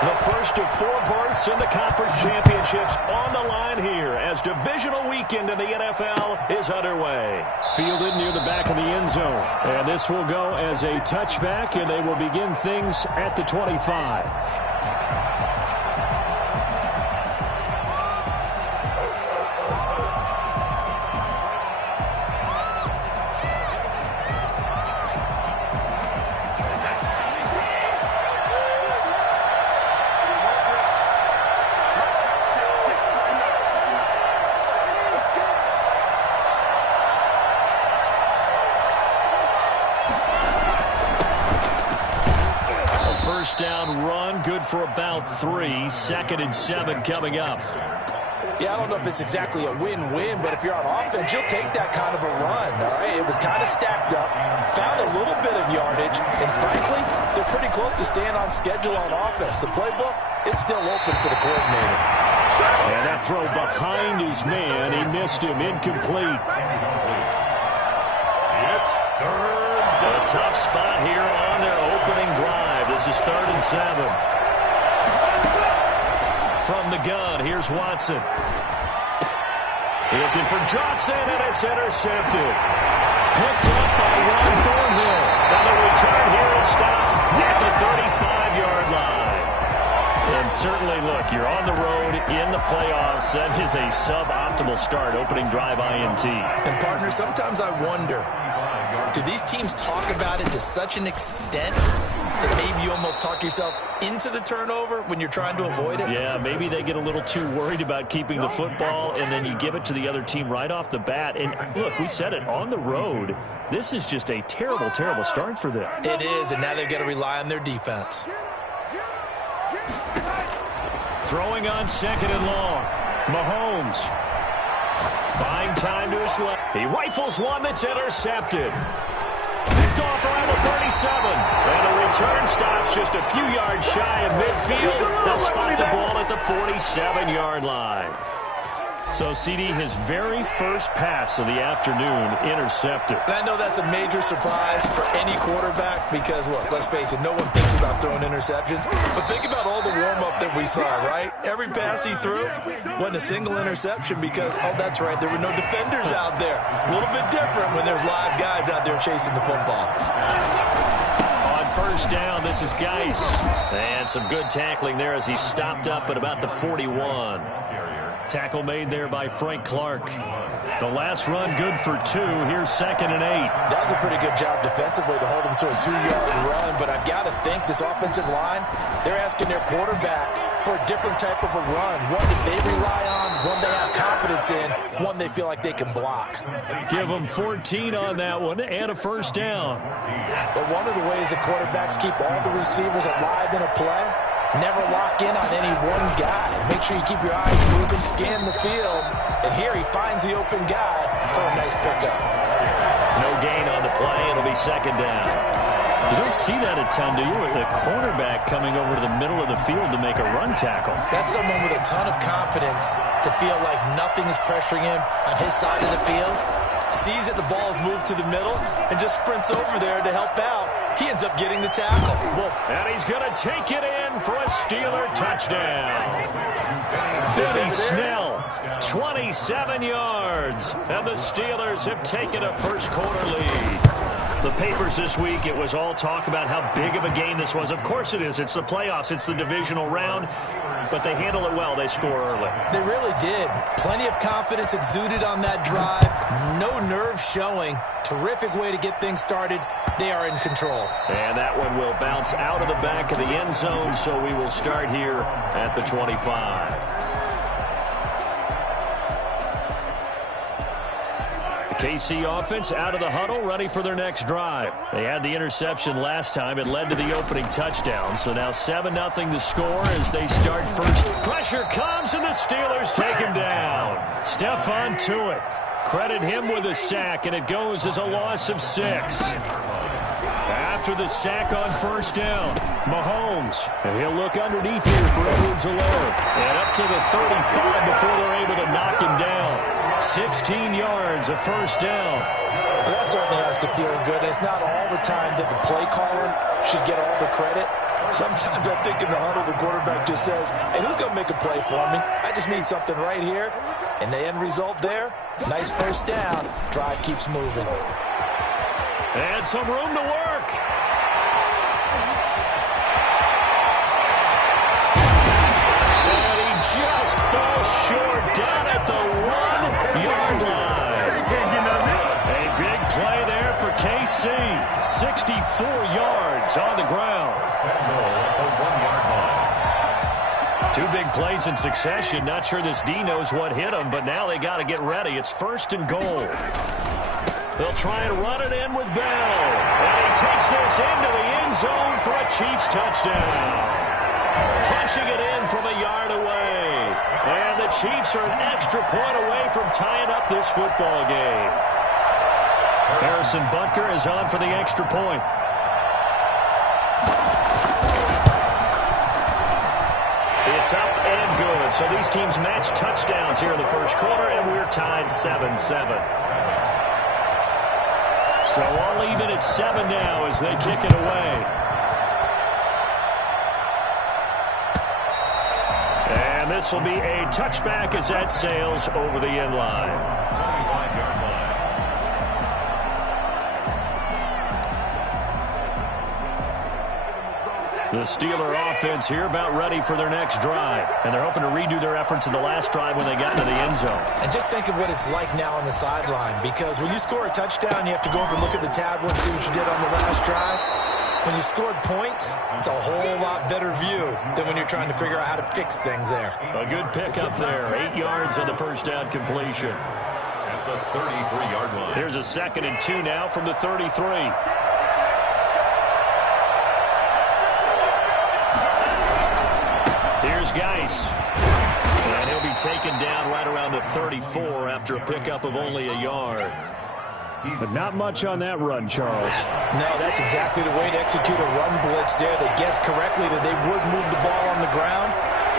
The first of 4 berths in the conference championships on the line here as divisional weekend in the NFL is underway. Fielded near the back of the end zone. And this will go as a touchback, and they will begin things at the 25. First down run, good for about 3. 2nd and 7 coming up. Yeah, I don't know if it's exactly a win-win, but if you're on offense, you'll take that kind of a run, all right? It was kind of stacked up, found a little bit of yardage, and frankly, they're pretty close to staying on schedule on offense. The playbook is still open for the coordinator. And that throw behind his man, he missed him, incomplete. A tough spot here on their opening drive. This is 3rd and 7. From the gun, here's Watson. Looking for Johnson, and it's intercepted. Picked up by Ron Thornhill. And the return here is stopped at the 35-yard line. And certainly, look, you're on the road in the playoffs. That is a suboptimal start, opening drive INT. And, partner, sometimes I wonder, do these teams talk about it to such an extent that maybe you almost talk yourself into the turnover when you're trying to avoid it? Yeah, maybe they get a little too worried about keeping the football, and then you give it to the other team right off the bat. And, look, we said it, on the road, this is just a terrible, terrible start for them. It is, and now they've got to rely on their defense. Throwing on 2nd and long. Mahomes. Buying time to his left. He rifles one that's intercepted. Picked off around the 37. And the return stops just a few yards shy of midfield. They'll spot the ball at the 47-yard line. So, CD, his very first pass of the afternoon intercepted. And I know that's a major surprise for any quarterback because, look, let's face it, no one thinks about throwing interceptions. But think about all the warm-up that we saw, right? Every pass he threw wasn't a single interception because, oh, that's right, there were no defenders out there. A little bit different when there's live guys out there chasing the football. On first down, this is Geis. And some good tackling there as he stopped up at about the 41. Tackle made there by Frank Clark. The last run good for 2. Here's 2nd and 8. That was a pretty good job defensively to hold him to a 2-yard run, but I've got to think this offensive line, they're asking their quarterback for a different type of a run. One that they rely on, one they have confidence in, one they feel like they can block. Give them 14 on that one and a first down. But one of the ways the quarterbacks keep all the receivers alive in a play, never lock in on any one guy. Make sure you keep your eyes moving, scan the field. And here he finds the open guy for a nice pickup. No gain on the play. It'll be 2nd down. You don't see that a ton, do you? The cornerback coming over to the middle of the field to make a run tackle. That's someone with a ton of confidence to feel like nothing is pressuring him on his side of the field. Sees that the ball is moved to the middle and just sprints over there to help out. He ends up getting the tackle. Whoa. And he's going to take it in for a Steeler touchdown. Benny Snell, 27 yards. And the Steelers have taken a first-quarter lead. The papers this week, it was all talk about how big of a game this was. Of course it is. It's the playoffs. It's the divisional round. But they handle it well. They score early. They really did. Plenty of confidence exuded on that drive. No nerve showing. Terrific way to get things started. They are in control. And that one will bounce out of the back of the end zone, so we will start here at the 25. KC offense out of the huddle, ready for their next drive. They had the interception last time. It led to the opening touchdown. So now 7-0 to score as they start first. Pressure comes, and the Steelers take him down. Stephon Tuitt. Credit him with a sack, and it goes as a loss of 6. After the sack on first down, Mahomes. And he'll look underneath here for Edwards-Helaire. And up to the 35 before they're able to knock him down. 16 yards, a first down. Well, that certainly has to feel good. It's not all the time that the play caller should get all the credit. Sometimes I think in the huddle, the quarterback just says, hey, who's going to make a play for me? I just need something right here. And the end result there, nice first down. Drive keeps moving. And some room to work. And he just falls short down at the 1-yard line. A big play there for KC. 64 yards on the ground. Two big plays in succession. Not sure this D knows what hit him, but now they got to get ready. It's 1st and goal. They'll try and run it in with Bell. And he takes this into the end zone for a Chiefs touchdown. Punching it in from a yard away. And the Chiefs are an extra point away from tying up this football game. Harrison Butker is on for the extra point. It's up and good. So these teams match touchdowns here in the first quarter, and we're tied 7-7. So all even at 7 now as they kick it away. And this will be a touchback as that sails over the end line. 25-yard line. The Steeler offense here about ready for their next drive. And they're hoping to redo their efforts in the last drive when they got into the end zone. And just think of what it's like now on the sideline. Because when you score a touchdown, you have to go over and look at the tablet and see what you did on the last drive. When you scored points, it's a whole lot better view than when you're trying to figure out how to fix things there. A good pickup there. 8 yards on the first down completion. At the 33-yard line. Here's a 2nd and 2 now from the 33. Here's Geis. And he'll be taken down right around the 34 after a pickup of only a yard. But not much on that run, Charles. No, that's exactly the way to execute a run blitz there. They guessed correctly that they would move the ball on the ground,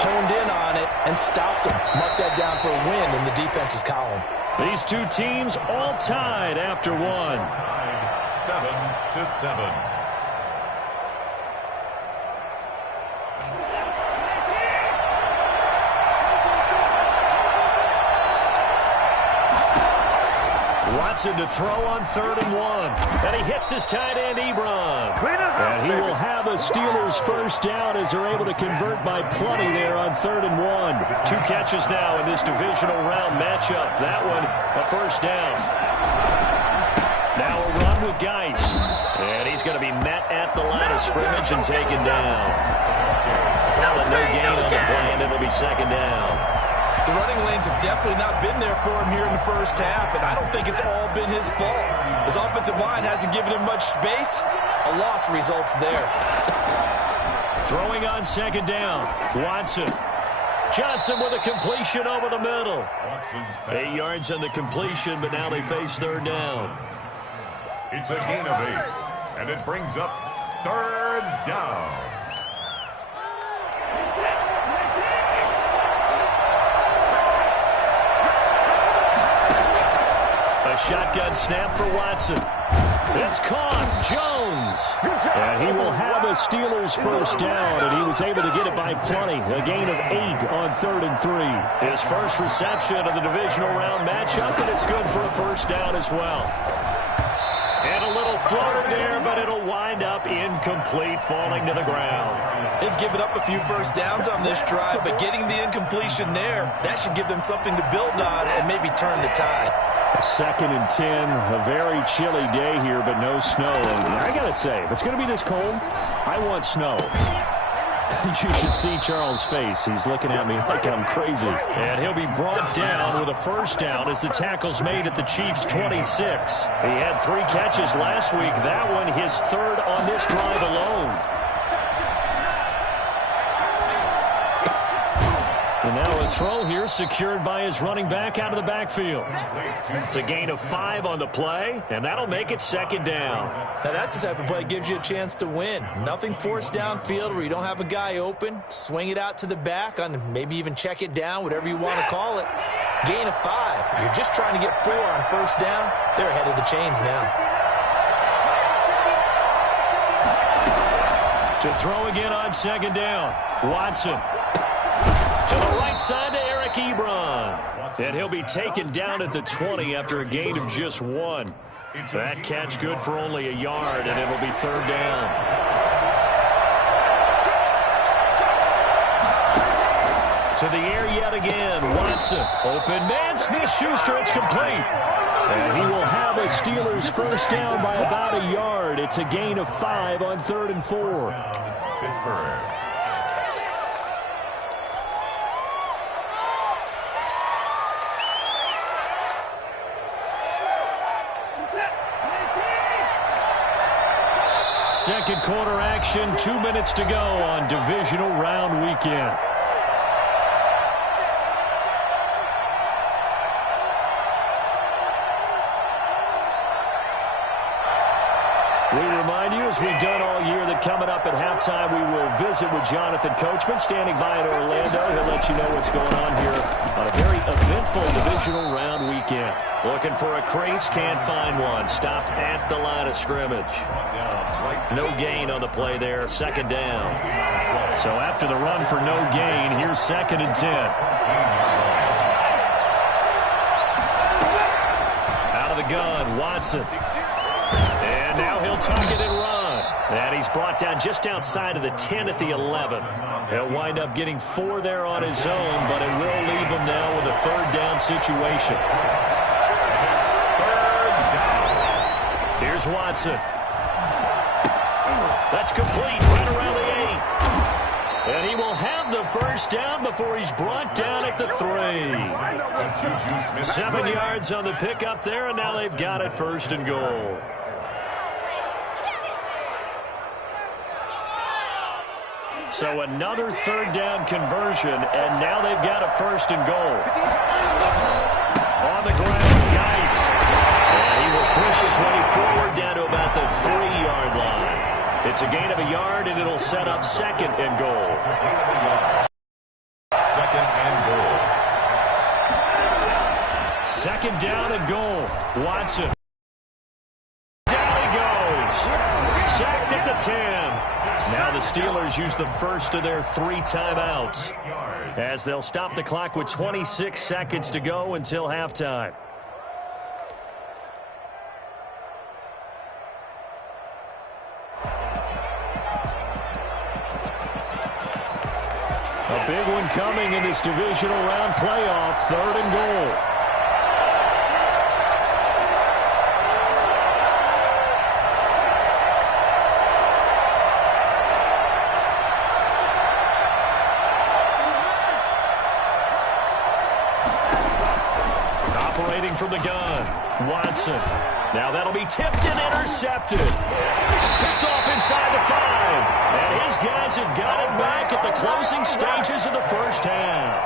honed in on it, and stopped them. Marked that down for a win in the defense's column. These two teams all tied after one. 7-7. Watson to throw on 3rd and 1. And he hits his tight end, Ebron. And he will have a Steelers first down as they're able to convert by plenty there on 3rd and 1. 2 catches now in this divisional round matchup. That one, a first down. Now a run with Geis. And he's going to be met at the line of scrimmage and taken down. Now a no gain on the play, and it'll be 2nd down. The running lanes have definitely not been there for him here in the first half, and I don't think it's all been his fault. His offensive line hasn't given him much space. A loss results there. Throwing on 2nd down. Watson. Johnson with a completion over the middle. 8 yards on the completion, but now they face 3rd down. It's a gain of 8, and it brings up 3rd down. A shotgun snap for Watson. It's caught. Jones. And he will have a Steelers first down, and he was able to get it by plenty. A gain of 8 on 3rd and 3. His first reception of the divisional round matchup, and it's good for a first down as well. And a little floater there, but it'll wind up incomplete, falling to the ground. They've given up a few first downs on this drive, but getting the incompletion there, that should give them something to build on and maybe turn the tide. 2nd and 10, a very chilly day here, but no snow. And I got to say, if it's going to be this cold, I want snow. You should see Charles' face. He's looking at me like I'm crazy. And he'll be brought down with a first down as the tackle's made at the Chiefs' 26. He had 3 catches last week. That one his 3rd on this drive alone. And now a throw here secured by his running back out of the backfield. It's a gain of 5 on the play, and that'll make it 2nd down. Now that's the type of play that gives you a chance to win. Nothing forced downfield where you don't have a guy open. Swing it out to the back, on maybe even check it down, whatever you want to call it. Gain of 5. You're just trying to get 4 on first down. They're ahead of the chains now. To throw again on second down. Watson. To the right side to Eric Ebron. And he'll be taken down at the 20 after a gain of just 1. That catch good for only a yard, and it'll be third down. To the air yet again. Watson. Open man. Smith-Schuster. It's complete. And he will have a Steelers first down by about a yard. It's a gain of 5 on 3rd and 4. Pittsburgh. Second quarter action, 2 minutes to go on divisional round weekend. We remind you, as we've done all year, that coming up at halftime, we will visit with Jonathan Coachman, standing by in Orlando. He'll let you know what's going on here on a very eventful divisional round weekend. Looking for a crease, can't find one. Stopped at the line of scrimmage. No gain on the play there, second down. So after the run for no gain, here's 2nd and 10. Out of the gun, Watson. And now he'll tuck it and run. And he's brought down just outside of the 10 at the 11. He'll wind up getting 4 there on his own, but it will leave him now with a third down situation. Here's Watson. That's complete right around the 8. And he will have the first down before he's brought down at the 3. 7 yards on the pickup there, and now they've got it first and goal. So another third down conversion, and now they've got a first and goal. On the ground, Geis. And he will push his way forward down to about the 3-yard line. It's a gain of a yard, and it'll set up second and goal. Second and goal. Second down and goal. Watson. Down he goes. Sacked at the 10. Now the Steelers use the first of their 3 timeouts as they'll stop the clock with 26 seconds to go until halftime. A big one coming in this divisional round playoff, 3rd and goal. Operating from the gun, Watson. Now that'll be tipped and intercepted. Picked off inside the 5. And his guys have got it back at the closing stages of the first half.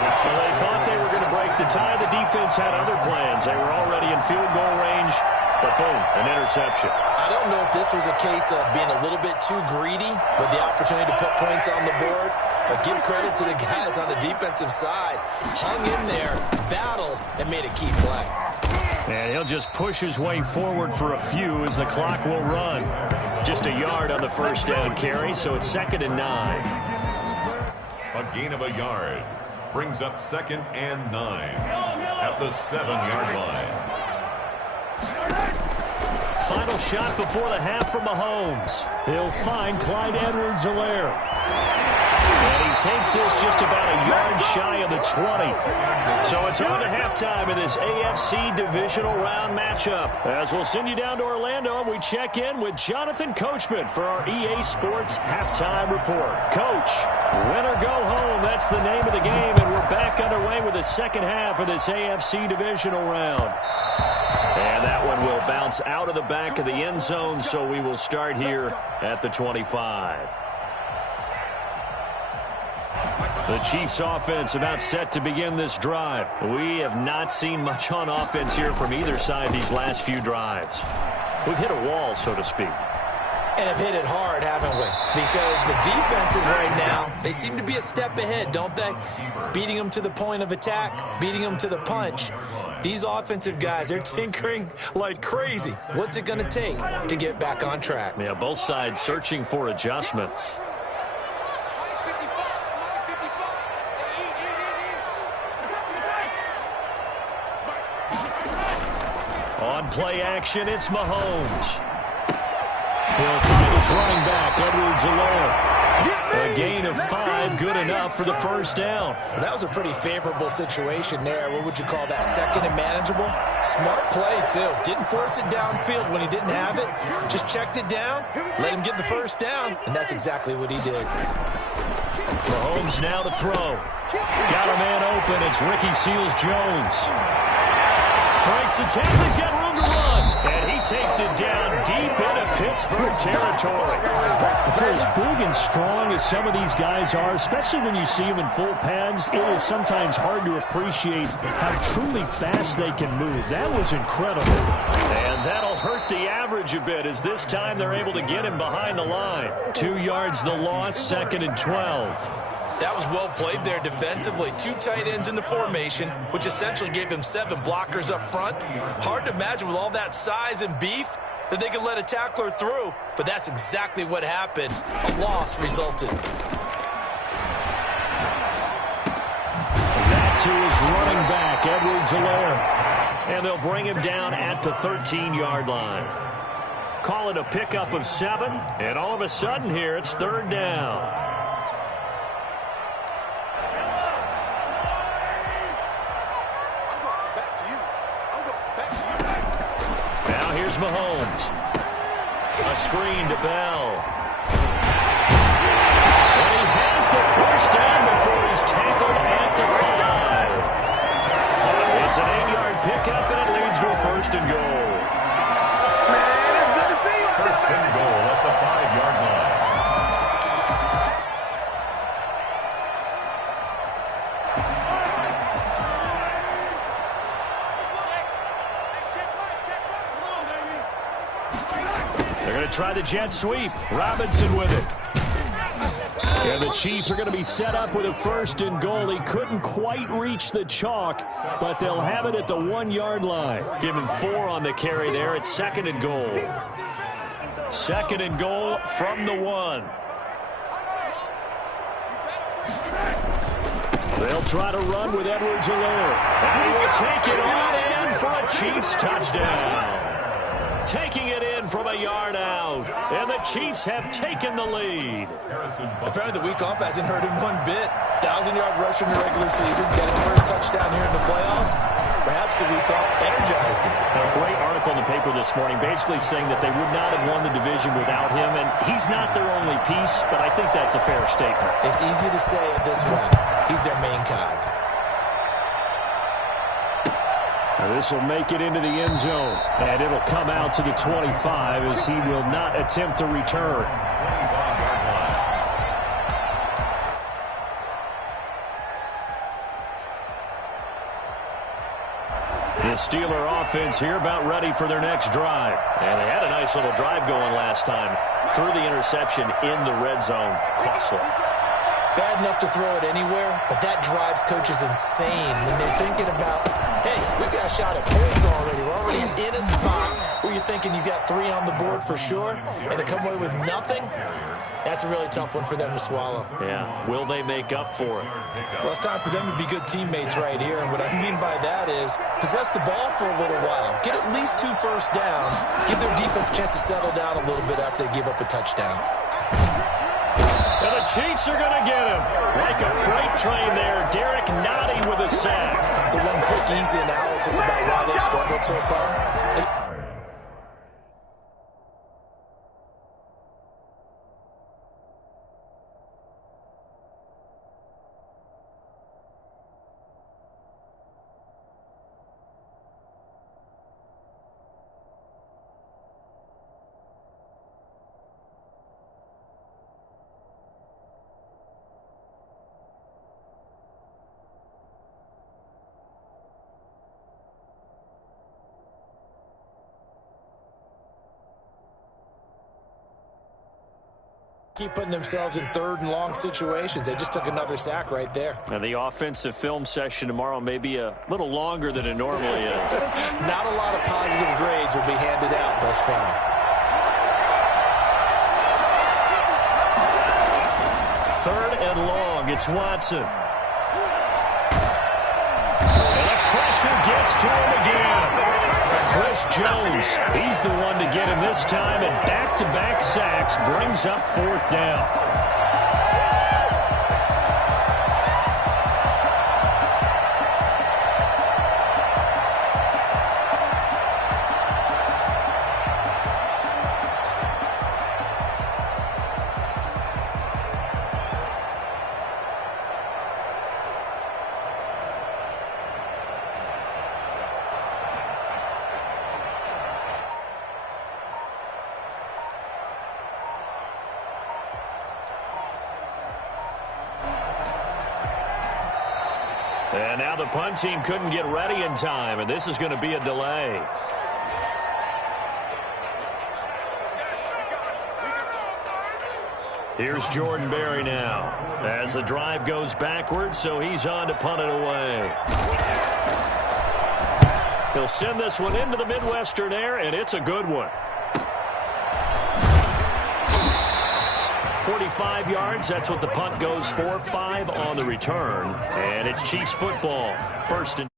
Well, they thought they were going to break the tie. The defense had other plans. They were already in field goal range, but boom, an interception. I don't know if this was a case of being a little bit too greedy with the opportunity to put points on the board, but give credit to the guys on the defensive side. Hung in there, battled, and made a key play. And he'll just push his way forward for a few as the clock will run. Just a yard on the first down carry, so it's 2nd and 9. A gain of a yard brings up 2nd and 9 at the 7-yard line. Final shot before the half from Mahomes. He'll find Clyde Edwards-Helaire. And he takes this just about a yard shy of the 20. So it's on to halftime in this AFC divisional round matchup. As we'll send you down to Orlando, and we check in with Jonathan Coachman for our EA Sports Halftime Report. Coach, win or go home, that's the name of the game, and we're back underway with the second half of this AFC divisional round. And that one will bounce out of the back of the end zone, so we will start here at the 25. The Chiefs offense about set to begin this drive. We have not seen much on offense here from either side these last few drives. We've hit a wall, so to speak. And have hit it hard, haven't we? Because the defenses right now, they seem to be a step ahead, don't they? Beating them to the point of attack, beating them to the punch. These offensive guys, they're tinkering like crazy. What's it going to take to get back on track? Yeah, both sides searching for adjustments. On play action, it's Mahomes. He'll find his running back, Edwards-Helaire. A gain of 5, good enough for the first down. That was a pretty favorable situation there. What would you call that? Second and manageable? Smart play, too. Didn't force it downfield when he didn't have it. Just checked it down, let him get the first down, and that's exactly what he did. Mahomes now to throw. Got a man open. It's Ricky Seals-Jones. Breaks the tackle. He's got room to run. And he takes it down deep into Pittsburgh territory. For as big and strong as some of these guys are, especially when you see them in full pads, it is sometimes hard to appreciate how truly fast they can move. That was incredible. And that'll hurt the average a bit as this time they're able to get him behind the line. 2 yards the loss, 2nd and 12. That was well played there defensively. 2 tight ends in the formation, which essentially gave him 7 blockers up front. Hard to imagine with all that size and beef that they could let a tackler through, but that's exactly what happened. A loss resulted. That to his running back, Edwards-Helaire. And they'll bring him down at the 13-yard line. Call it a pickup of 7, and all of a sudden here it's 3rd down. Here's Mahomes. A screen to Bell. And he has the first down before he's tackled at the 5. It's an 8-yard pickup, and it leads to a 1st and goal. 1st and goal at the 5-yard line. Try the jet sweep. Robinson with it. And the Chiefs are going to be set up with a 1st and goal. He couldn't quite reach the chalk, but they'll have it at the 1-yard line. Give him 4 on the carry there. It's 2nd and goal. 2nd and goal from the 1. They'll try to run with Edwards-Helaire. And he will take it on in for a Chiefs touchdown. Taking it in from a yard out. And the Chiefs have taken the lead. Apparently the week off hasn't hurt him one bit. 1,000-yard rush in the regular season. Got his first touchdown here in the playoffs. Perhaps the week off energized him. A great article in the paper this morning basically saying that they would not have won the division without him. And he's not their only piece, but I think that's a fair statement. It's easy to say it this way. He's their main cog. This will make it into the end zone, and it'll come out to the 25 as he will not attempt to return. The Steeler offense here about ready for their next drive. And they had a nice little drive going last time. Threw the interception in the red zone. Costly. Bad enough to throw it anywhere, but that drives coaches insane when they're thinking about, hey, we've got a shot at points already. We're already in a spot where you're thinking you've got 3 on the board for sure, and to come away with nothing, that's a really tough one for them to swallow. Yeah. Will they make up for it? Well, it's time for them to be good teammates right here, and what I mean by that is possess the ball for a little while. Get at least 2 first downs. Give their defense a chance to settle down a little bit after they give up a touchdown. And the Chiefs are going to get him. Like a freight train there, Derek Nottie with a sack. So one quick, easy analysis about why they struggled so far. Keep putting themselves in third and long situations. They just took another sack right there. And the offensive film session tomorrow may be a little longer than it normally is. Not a lot of positive grades will be handed out thus far. Third and long. It's Watson. And the pressure gets to him again. Chris Jones, he's the one to get him this time, and back-to-back sacks brings up fourth down. And now the punt team couldn't get ready in time, and this is going to be a delay. Here's Jordan Berry now as the drive goes backwards, so he's on to punt it away. He'll send this one into the Midwestern air, and it's a good one. 45 yards, that's what the punt goes for. 5 on the return, and it's Chiefs football. First and